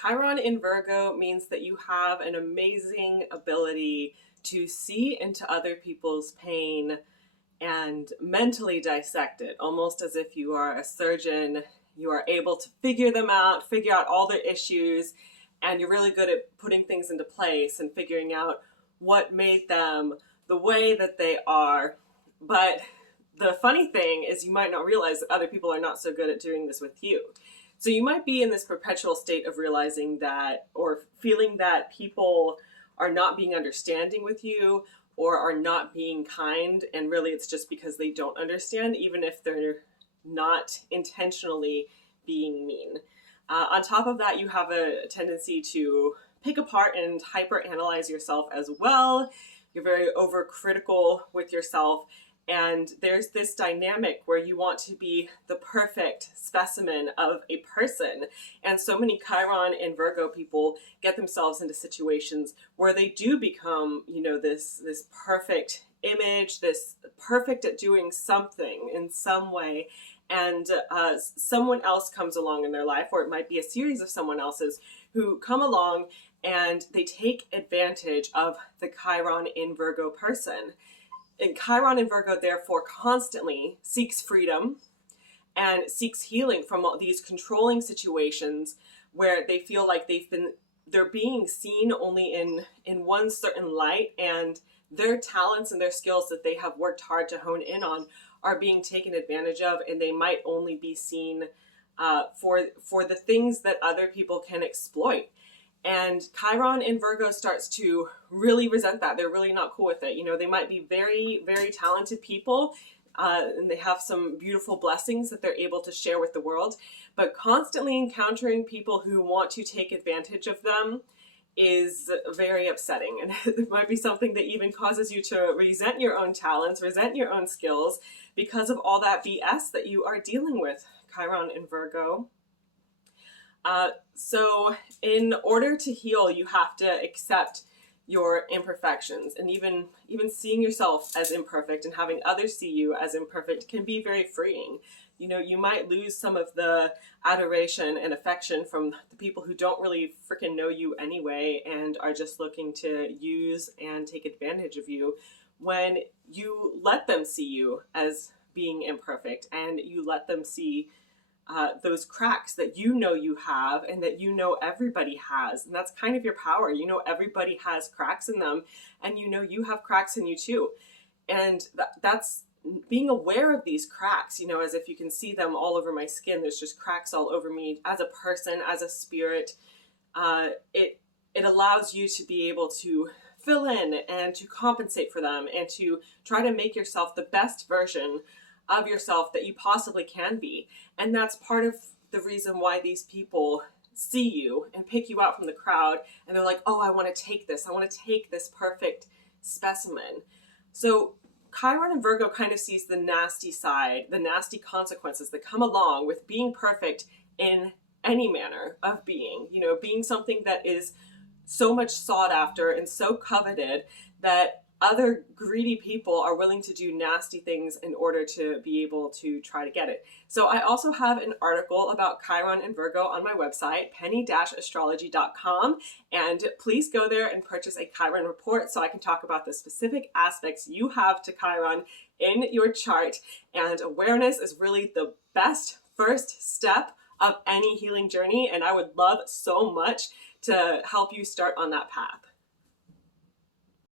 Chiron in Virgo means that you have an amazing ability to see into other people's pain and mentally dissect it, almost as if you are a surgeon. You are able to figure them out, figure out all their issues, and you're really good at putting things into place and figuring out what made them the way that they are. But the funny thing is you might not realize that other people are not so good at doing this with you. So you might be in this perpetual state of realizing that, or feeling that people are not being understanding with you or are not being kind, and really it's just because they don't understand, even if they're not intentionally being mean. On top of that, you have a tendency to pick apart and hyper-analyze yourself as well. You're very overcritical with yourself. And there's this dynamic where you want to be the perfect specimen of a person. And so many Chiron and Virgo people get themselves into situations where they do become, this perfect image, this perfect at doing something in some way. And someone else comes along in their life, or it might be a series of someone else's, who come along and they take advantage of the Chiron in Virgo person. And Chiron in Virgo, therefore, constantly seeks freedom and seeks healing from all these controlling situations where they feel like they're being seen only in one certain light, and their talents and their skills that they have worked hard to hone in on are being taken advantage of, and they might only be seen for the things that other people can exploit. And Chiron in Virgo starts to really resent that. They're really not cool with it. They might be very, very talented people, and they have some beautiful blessings that they're able to share with the world, but constantly encountering people who want to take advantage of them is very upsetting. And it might be something that even causes you to resent your own talents, resent your own skills, because of all that BS that you are dealing with, Chiron in Virgo. So in order to heal, you have to accept your imperfections, and even seeing yourself as imperfect and having others see you as imperfect can be very freeing. You might lose some of the adoration and affection from the people who don't really freaking know you anyway and are just looking to use and take advantage of you, when you let them see you as being imperfect and you let them see those cracks that you have and that everybody has. And that's kind of your power. Everybody has cracks in them, and you have cracks in you too. And that's being aware of these cracks, as if you can see them all over my skin. There's just cracks all over me as a person, as a spirit. It allows you to be able to fill in and to compensate for them and to try to make yourself the best version of yourself that you possibly can be. And that's part of the reason why these people see you and pick you out from the crowd, and they're like, oh, I want to take this perfect specimen. So Chiron and Virgo kind of sees the nasty side, the nasty consequences that come along with being perfect in any manner of being, being something that is so much sought after and so coveted that other greedy people are willing to do nasty things in order to be able to try to get it. So I also have an article about Chiron and Virgo on my website, penny-astrology.com, and please go there and purchase a Chiron report so I can talk about the specific aspects you have to Chiron in your chart. And awareness is really the best first step of any healing journey, and I would love so much to help you start on that path.